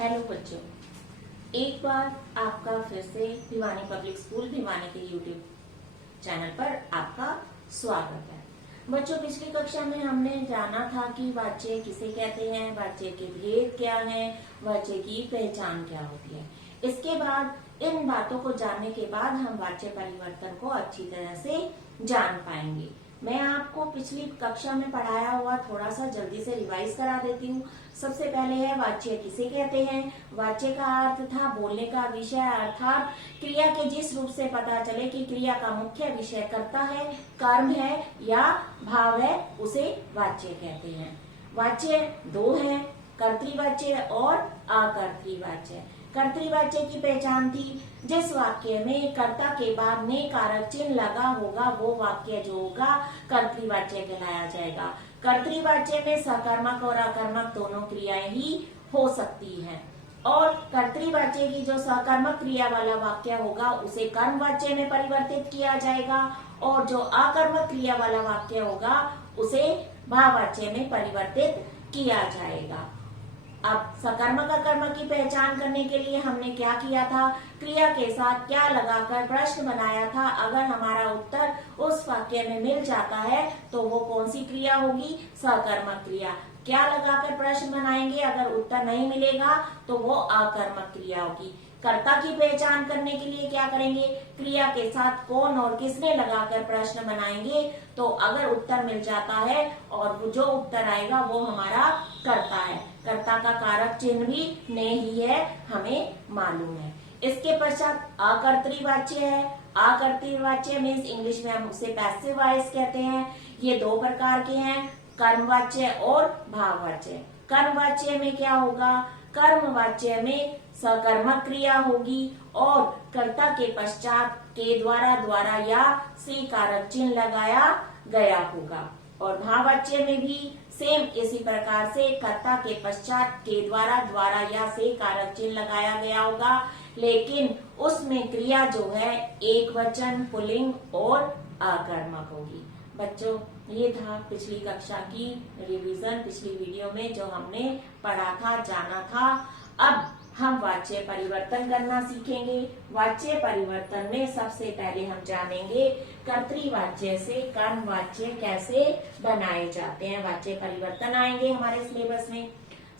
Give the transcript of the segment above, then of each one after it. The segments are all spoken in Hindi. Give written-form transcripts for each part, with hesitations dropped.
हेलो बच्चों, एक बार आपका फिर से भिवानी पब्लिक स्कूल भिवानी के यूट्यूब चैनल पर आपका स्वागत है। बच्चों, पिछली कक्षा में हमने जाना था कि वाच्य किसे कहते हैं, वाच्य के भेद क्या हैं, वाच्य की पहचान क्या होती है। इसके बाद इन बातों को जानने के बाद हम वाच्य परिवर्तन को अच्छी तरह से जान पाएंगे। मैं आपको पिछली कक्षा में पढ़ाया हुआ थोड़ा सा जल्दी से रिवाइज करा देती हूँ। सबसे पहले है वाच्य किसे कहते हैं। वाच्य का अर्थ था बोलने का विषय, अर्थात क्रिया के जिस रूप से पता चले कि क्रिया का मुख्य विषय कर्ता है, कर्म है या भाव है, उसे वाच्य कहते हैं। वाच्य दो हैं, कर्तृवाच्य और अकर्तृवाच्य। कर्तृवाच्य की पहचान थी जिस वाक्य में कर्ता के बाद ने कारक चिन्ह लगा होगा वो वाक्य जो होगा कर्तृवाच्य कहलाया जाएगा। कर्तृवाच्य में सकर्मक और अकर्मक दोनों क्रियाएं ही हो सकती हैं और कर्तृवाच्य की जो सकर्मक क्रिया वाला वाक्य होगा उसे कर्मवाच्य में परिवर्तित किया जाएगा और जो अकर्मक क्रिया वाला वाक्य होगा उसे भाववाच्य में परिवर्तित किया जाएगा। अब सकर्मक अकर्मक की पहचान करने के लिए हमने क्या किया था, क्रिया के साथ क्या लगाकर प्रश्न बनाया था। अगर हमारा उत्तर उस वाक्य में मिल जाता है तो वो कौन सी क्रिया होगी, सकर्मक क्रिया। क्या लगाकर प्रश्न बनाएंगे, अगर उत्तर नहीं मिलेगा तो वो अकर्मक क्रिया होगी। कर्ता की पहचान करने के लिए क्या करेंगे, क्रिया के साथ कौन और किसने लगाकर प्रश्न बनाएंगे। तो अगर उत्तर मिल जाता है और जो उत्तर आएगा वो हमारा कर्ता है, कर्ता का कारक चिन्ह भी ने ही है, हमें मालूम है। इसके पश्चात अकर्तृवाच्य है। अकर्तृवाच्य मीन्स इंग्लिश में हम उसे पैसिव वॉइस कहते हैं। ये दो प्रकार के हैं, कर्मवाच्य और भाववाच्य। कर्मवाच्य में क्या होगा, कर्मवाच्य में सकर्मक क्रिया होगी और कर्ता के पश्चात के द्वारा या से कारक चिन्ह लगाया गया होगा। और भाववाच्य में भी सेम इसी प्रकार से कर्ता के पश्चात के द्वारा या से कारक चिन्ह लगाया गया होगा, लेकिन उसमें क्रिया जो है एक वचन, पुल्लिंग और अकर्मक होगी। बच्चों, ये था पिछली कक्षा की रिवीजन, पिछली वीडियो में जो हमने पढ़ा था, जाना था। अब हम वाच्य परिवर्तन करना सीखेंगे। वाच्य परिवर्तन में सबसे पहले हम जानेंगे कर्तृवाच्य से कर्मवाच्य कैसे बनाए जाते हैं। वाच्य परिवर्तन आएंगे हमारे सिलेबस में।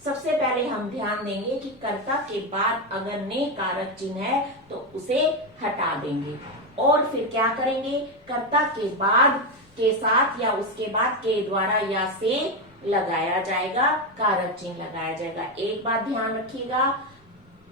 सबसे पहले हम ध्यान देंगे कि कर्ता के बाद अगर ने कारक चिन्ह है तो उसे हटा देंगे और फिर क्या करेंगे, कर्ता के बाद के साथ या उसके बाद के द्वारा या से लगाया जाएगा, कारक चिन्ह लगाया जाएगा। एक बात ध्यान रखिएगा।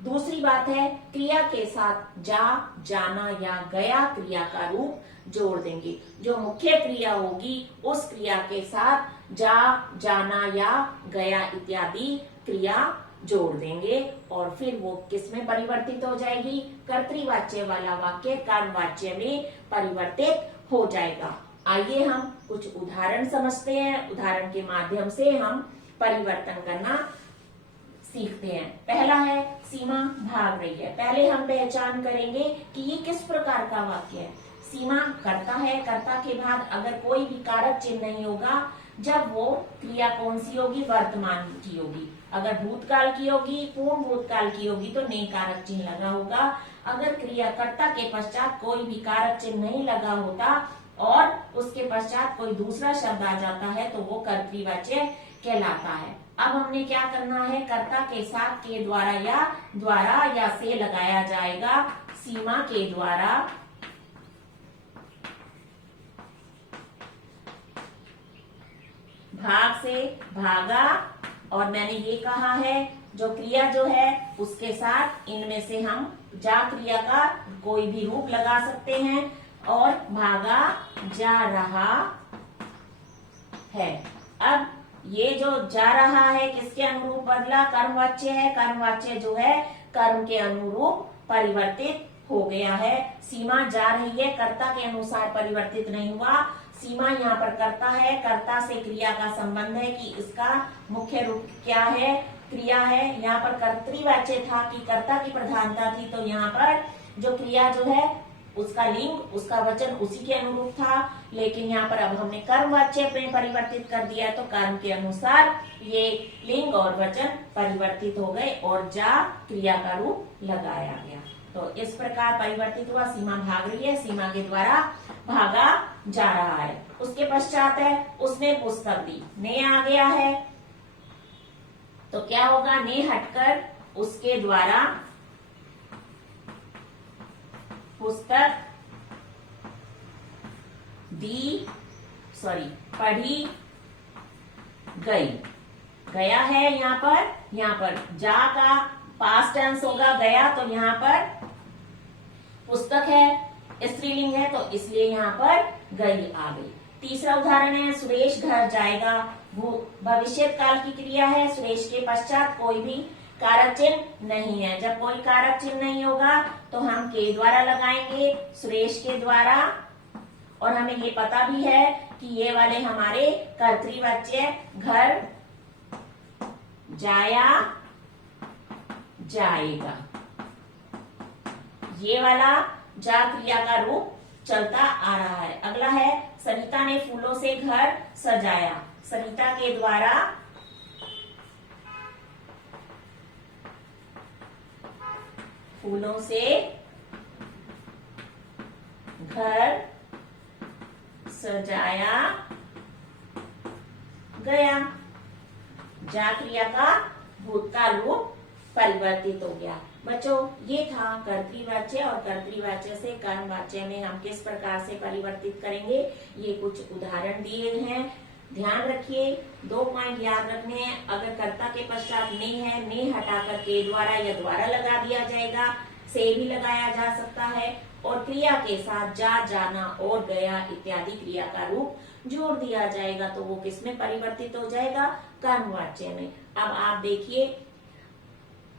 दूसरी बात है, क्रिया के साथ जा, जाना या गया क्रिया का रूप जोड़ देंगे। जो मुख्य क्रिया होगी उस क्रिया के साथ जा, जाना या गया इत्यादि क्रिया जोड़ देंगे और फिर वो किस में परिवर्तित हो जाएगी, कर्तृवाच्य वाला वाक्य कर्मवाच्य में परिवर्तित हो जाएगा। आइए हम कुछ उदाहरण समझते हैं। उदाहरण के माध्यम से हम परिवर्तन करना सीखते हैं। पहला है, सीमा भाग रही है। पहले हम पहचान करेंगे कि ये किस प्रकार का वाक्य है। सीमा कर्ता है, कर्ता के बाद अगर कोई भी कारक चिन्ह नहीं होगा, जब वो क्रिया कौन सी होगी, वर्तमान की होगी। अगर भूतकाल की होगी, पूर्ण भूतकाल की होगी तो ने कारक चिन्ह लगा होगा। अगर क्रिया कर्ता के पश्चात कोई भी कारक चिन्ह नहीं लगा होता और उसके पश्चात कोई दूसरा शब्द आ जाता है तो वो कर्तृवाच्य कहलाता है। अब हमने क्या करना है, कर्ता के साथ के द्वारा या से लगाया जाएगा। सीमा के द्वारा भाग से भागा और मैंने ये कहा है जो क्रिया जो है उसके साथ इनमें से हम जा क्रिया का कोई भी रूप लगा सकते हैं और भागा जा रहा है। अब ये जो जा रहा है किसके अनुरूप बदला, कर्मवाच्य है। कर्मवाच्य जो है कर्म के अनुरूप परिवर्तित हो गया है। सीमा जा रही है, कर्ता के अनुसार परिवर्तित नहीं हुआ। सीमा यहाँ पर कर्ता है, कर्ता से क्रिया का संबंध है कि इसका मुख्य रूप क्या है, क्रिया है। यहाँ पर कर्तृवाच्य था कि कर्ता की प्रधानता थी, तो यहाँ पर जो क्रिया जो है उसका लिंग उसका वचन उसी के अनुरूप था, लेकिन यहाँ पर अब हमने कर्म वाच्य में परिवर्तित कर दिया, तो कर्म के अनुसार ये लिंग और वचन परिवर्तित हो गए और जा क्रिया का रूप लगाया गया। तो इस प्रकार परिवर्तित हुआ। सीमा भाग रही है, सीमा के द्वारा भागा जा रहा है। उसके पश्चात है उसने पुस्तक दी, ने आ गया है, तो क्या होगा, ने हटकर उसके द्वारा पुस्तक पढ़ी गई। गया है यहाँ पर जा का पास्ट टेंस होगा गया, तो यहाँ पर पुस्तक है स्त्रीलिंग है, तो इसलिए यहाँ पर गई आ गई। तीसरा उदाहरण है सुरेश घर जाएगा। भविष्य काल की क्रिया है, सुरेश के पश्चात कोई भी कारक चिन्ह नहीं है। जब कोई कारक चिन्ह नहीं होगा तो हम के द्वारा लगाएंगे, सुरेश के द्वारा, और हमें ये पता भी है कि ये वाले हमारे कर्तृवाच्य घर जाया जाएगा, ये वाला जा क्रिया का रूप चलता आ रहा है। अगला है सरिता ने फूलों से घर सजाया। सरिता के द्वारा फूलों से घर सजाया गया। जा क्रिया का भूतकाल रूप परिवर्तित हो गया। बच्चों ये था कर्तृवाच्य, और कर्तृवाच्य से कर्मवाच्य में हम किस प्रकार से परिवर्तित करेंगे, ये कुछ उदाहरण दिए हैं। ध्यान रखिए, 2 पॉइंट याद रखने हैं। अगर कर्ता के पश्चात ने है, ने हटाकर के द्वारा या द्वारा लगा दिया जाएगा, से भी लगाया जा सकता है, और क्रिया के साथ जा, जाना और गया इत्यादि क्रिया का रूप जोड़ दिया जाएगा, तो वो किसमें परिवर्तित हो जाएगा, कर्मवाच्य में। अब आप देखिए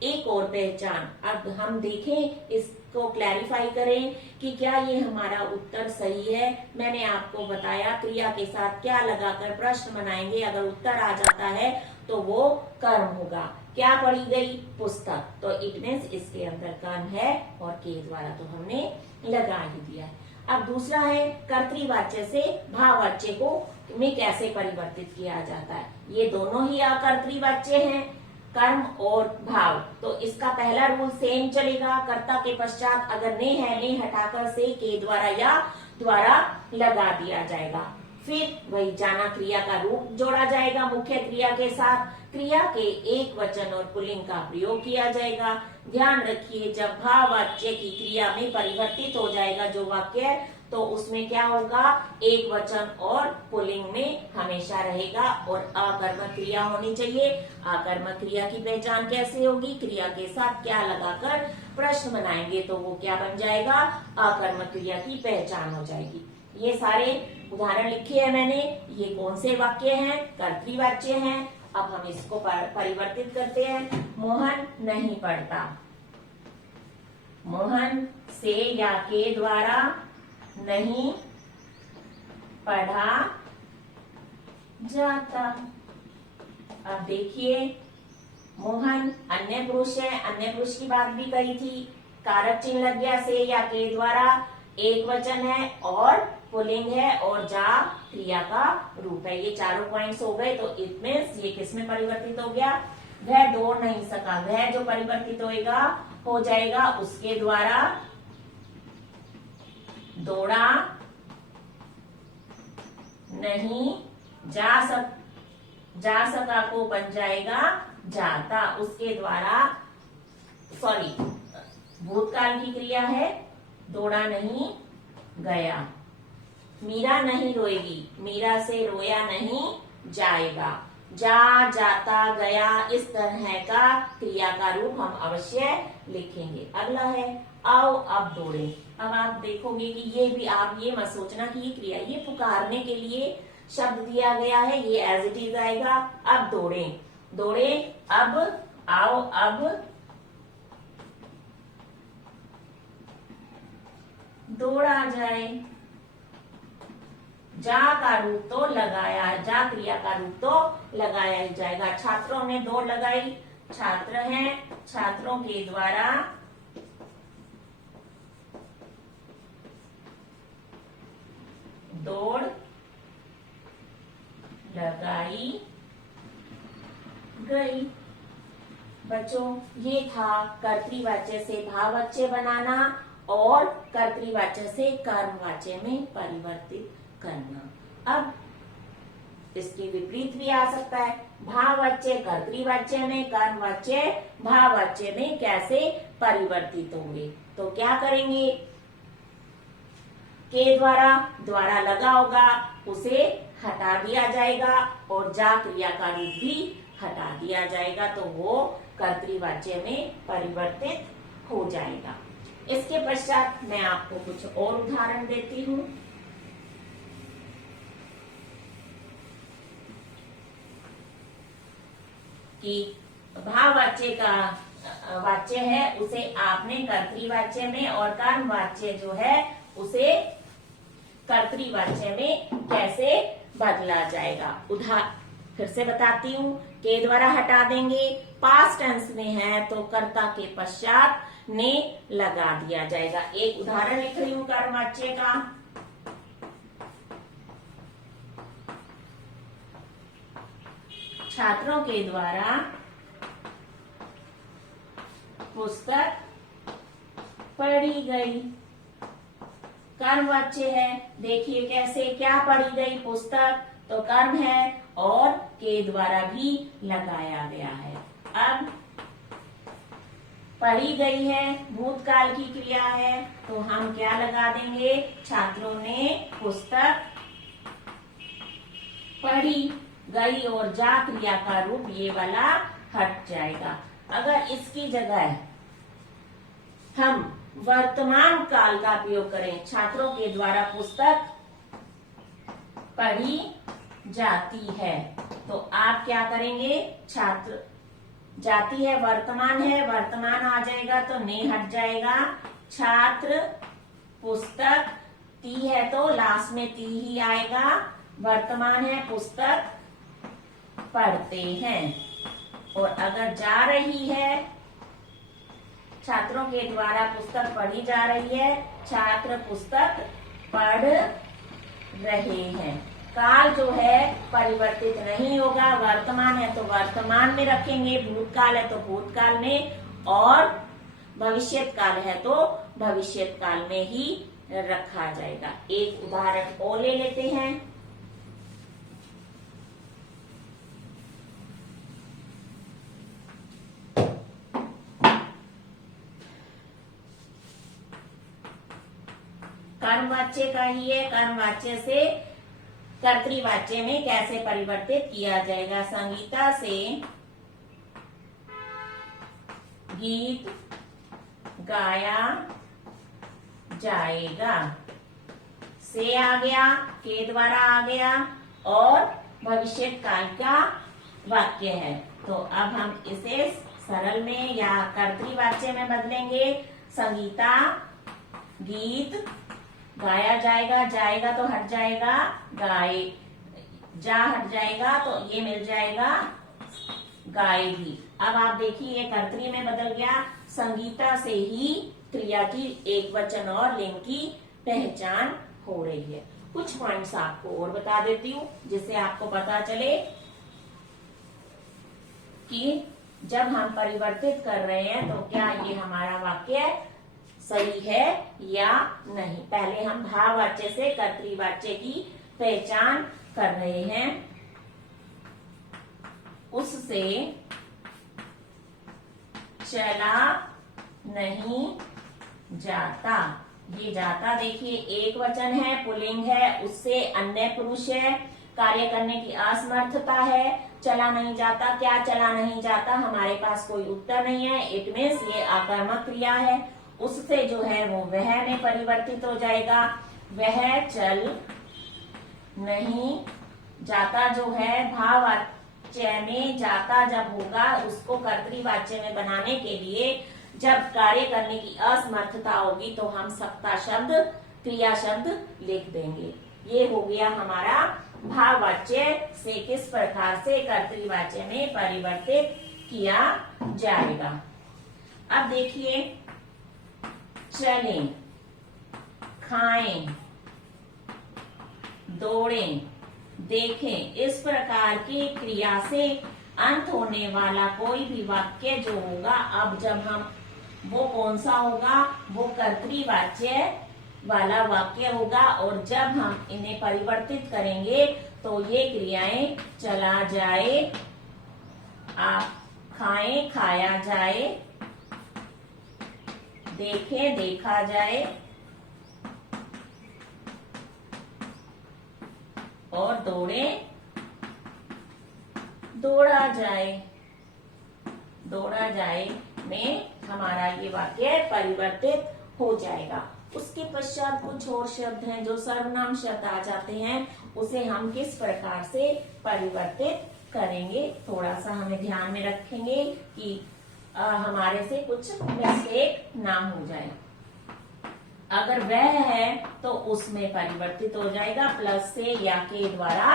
एक और पहचान, अब हम देखें इसको क्लैरिफाई करें कि क्या ये हमारा उत्तर सही है। मैंने आपको बताया क्रिया के साथ क्या लगाकर प्रश्न बनाएंगे, अगर उत्तर आ जाता है तो वो कर्म होगा। क्या पढ़ी गई, पुस्तक, तो इट मीन्स इसके अंदर कर्म है, और के द्वारा तो हमने लगा ही दिया है। अब दूसरा है कर्तृवाच्य से भाववाच्य को में कैसे परिवर्तित किया जाता है। ये दोनों ही अकर्तृवाच्य हैं, कर्म और भाव, तो इसका पहला रूल सेम चलेगा। कर्ता के पश्चात अगर ने है, ने हटाकर से के द्वारा या द्वारा लगा दिया जाएगा। फिर वही जाना क्रिया का रूप जोड़ा जाएगा मुख्य क्रिया के साथ। क्रिया के एक वचन और पुल्लिंग का प्रयोग किया जाएगा। ध्यान रखिए, जब भाववाच्य की क्रिया में परिवर्तित हो जाएगा जो वाक्य, तो उसमें क्या होगा, एक वचन और पुल्लिंग में हमेशा रहेगा, और अकर्मक क्रिया होनी चाहिए। अकर्मक क्रिया की पहचान कैसे होगी, क्रिया के साथ क्या लगाकर प्रश्न बनाएंगे, तो वो क्या बन जाएगा, अकर्मक क्रिया की पहचान हो जाएगी। ये सारे उदाहरण लिखे हैं मैंने, ये कौन से वाक्य हैं, कर्तृवाच्य हैं। अब हम इसको परिवर्तित करते हैं। मोहन नहीं पढ़ता, मोहन से या के द्वारा नहीं पढ़ा जाता। अब देखिए, मोहन अन्य पुरुष है, अन्य पुरुष की बात भी कही थी, कारक चिन्ह लग गया से या के द्वारा, एक वचन है और पुल्लिंग है, और जा क्रिया का रूप है। ये चारों पॉइंट्स हो गए, तो इट मीन्स ये किसमें परिवर्तित हो गया, वह दौड़ नहीं सका। वह जो परिवर्तित होएगा हो जाएगा उसके द्वारा दौड़ा नहीं जा सका को बन जाएगा जाता, उसके द्वारा, सॉरी भूतकाल की क्रिया है, दौड़ा नहीं गया। मीरा नहीं रोएगी, मीरा से रोया नहीं जाएगा। जा, जाता, गया, इस तरह का क्रिया का रूप हम अवश्य लिखेंगे। अगला है आओ अब दौड़े। अब आप देखोगे कि ये भी, आप ये मत सोचना कि ये क्रिया, ये पुकारने के लिए शब्द दिया गया है, ये एज इट इज आएगा। अब दौड़े, दौड़े, अब, आओ अब दौड़ा जाए। जा का रूप तो लगाया, जा क्रिया का रूप तो लगाया ही जाएगा। छात्रों ने दौड़ लगाई, छात्र हैं, छात्रों के द्वारा दौड़ लगाई गई। बच्चों, ये था कर्तृवाच्य से भाववाच्य बनाना और कर्तृवाच्य से कर्मवाच्य में परिवर्तित करना। अब इसके विपरीत भी आ सकता है। भाववाच्य कर्तृवाच्य में, कर्मवाच्य भाववाच्य में कैसे परिवर्तित होंगे? तो क्या करेंगे? के द्वारा लगा होगा, उसे हटा दिया जाएगा और जा क्रिया का रूप भी हटा दिया जाएगा, तो वो कर्तृवाच्य में परिवर्तित हो जाएगा। इसके पश्चात मैं आपको कुछ और उदाहरण देती हूँ कि भाववाच्य का वाच्य है उसे आपने कर्तृवाच्य में और कर्मवाच्य जो है उसे कर्तृवाच्य में कैसे बदला जाएगा। फिर से बताती हूँ। के द्वारा हटा देंगे, पास्ट टेंस में है तो कर्ता के पश्चात ने लगा दिया जाएगा। एक उदाहरण लिख रही हूँ कर्मवाच्य का। छात्रों के द्वारा पुस्तक पढ़ी गई। कर्मवाच्य है। देखिए कैसे, क्या पढ़ी गई? पुस्तक तो कर्म है और के द्वारा भी लगाया गया है। अब पढ़ी गई है, भूतकाल की क्रिया है, तो हम क्या लगा देंगे? छात्रों ने पुस्तक पढ़ी गई और जा क्रिया का रूप ये वाला हट जाएगा। अगर इसकी जगह हम वर्तमान काल का प्रयोग करें, छात्रों के द्वारा पुस्तक पढ़ी जाती है, तो आप क्या करेंगे? छात्र जाती है वर्तमान है, वर्तमान आ जाएगा तो ने हट जाएगा। छात्र पुस्तक ती है तो लास्ट में ती ही आएगा। वर्तमान है, पुस्तक पढ़ते हैं। और अगर जा रही है, छात्रों के द्वारा पुस्तक पढ़ी जा रही है, छात्र पुस्तक पढ़ रहे हैं। काल जो है परिवर्तित नहीं होगा। वर्तमान है तो वर्तमान में रखेंगे, भूतकाल है तो भूतकाल में, और भविष्यत काल है तो भविष्यत काल में ही रखा जाएगा। एक उदाहरण और ले लेते हैं। कर्मवाच्य का ही है। कर्मवाच्य से कर्तृवाच्य में कैसे परिवर्तित किया जाएगा? संगीता से गीत गाया जाएगा। से आ गया, के द्वारा आ गया और भविष्य काल का वाक्य है। तो अब हम इसे सरल में या कर्तृवाच्य में बदलेंगे। संगीता गीत गाया जाएगा, जाएगा तो हट जाएगा, गाए जा हट जाएगा तो ये मिल जाएगा गाएगी। अब आप देखिए ये कर्तरी में बदल गया। संगीता से ही क्रिया की एक वचन और लिंग की पहचान हो रही है। कुछ पॉइंट्स आपको और बता देती हूँ जिससे आपको पता चले कि जब हम परिवर्तित कर रहे हैं तो क्या ये हमारा वाक्य सही है या नहीं। पहले हम भाववाच्य से कर्तृवाच्य की पहचान कर रहे हैं। उससे चला नहीं जाता। ये जाता देखिए एक वचन है, पुल्लिंग है, उससे अन्य पुरुष है, कार्य करने की असमर्थता है। चला नहीं जाता, क्या चला नहीं जाता? हमारे पास कोई उत्तर नहीं है। इट मीन्स ये आकर्मक क्रिया है। उससे जो है वो वह में परिवर्तित हो जाएगा। वह चल नहीं जाता जो है भाववाच्य में जाता जब होगा उसको कर्तृवाच्य में बनाने के लिए जब कार्य करने की असमर्थता होगी तो हम सकता शब्द क्रिया शब्द लिख देंगे। ये हो गया हमारा भाववाच्य से किस प्रकार से कर्तृवाच्य में परिवर्तित किया जाएगा। अब देखिए चलें, खाएं, दौड़ें, देखें। इस प्रकार की क्रिया से अंत होने वाला कोई भी वाक्य जो होगा, अब जब हम वो कौन सा होगा, वो कर्तृवाच्य वाला वाक्य होगा। और जब हम इन्हें परिवर्तित करेंगे तो ये क्रियाएं चला जाए, आप खाएं खाया जाए, देखें देखा जाए, और दौड़े दौड़ा जाए। दौड़ा जाए में हमारा ये वाक्य परिवर्तित हो जाएगा। उसके पश्चात कुछ और शब्द हैं जो सर्वनाम शब्द आ जाते हैं, उसे हम किस प्रकार से परिवर्तित करेंगे, थोड़ा सा हमें ध्यान में रखेंगे कि हमारे से कुछ मिस्टेक ना हो जाए। अगर वह है तो उसमें परिवर्तित हो जाएगा, प्लस से या के द्वारा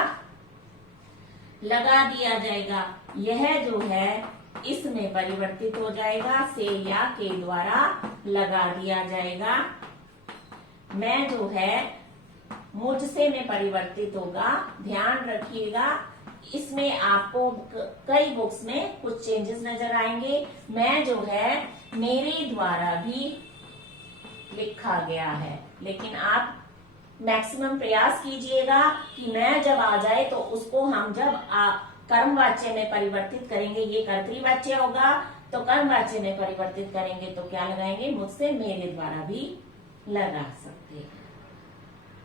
लगा दिया जाएगा। यह जो है इसमें परिवर्तित हो जाएगा, से या के द्वारा लगा दिया जाएगा। मैं जो है मुझसे में परिवर्तित होगा। ध्यान रखिएगा, इसमें आपको कई बुक्स में कुछ चेंजेस नजर आएंगे। मैं जो है मेरे द्वारा भी लिखा गया है, लेकिन आप मैक्सिमम प्रयास कीजिएगा कि मैं जब आ जाए तो उसको हम जब कर्मवाच्य में परिवर्तित करेंगे, ये कर्तृवाच्य होगा, तो कर्मवाच्य में परिवर्तित करेंगे तो क्या लगाएंगे, मुझसे मेरे द्वारा भी लगा सकते हैं।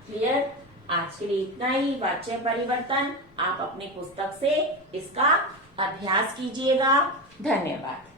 क्लियर? आज के लिए इतना ही। वाच्य परिवर्तन आप अपनी पुस्तक से इसका अभ्यास कीजिएगा। धन्यवाद।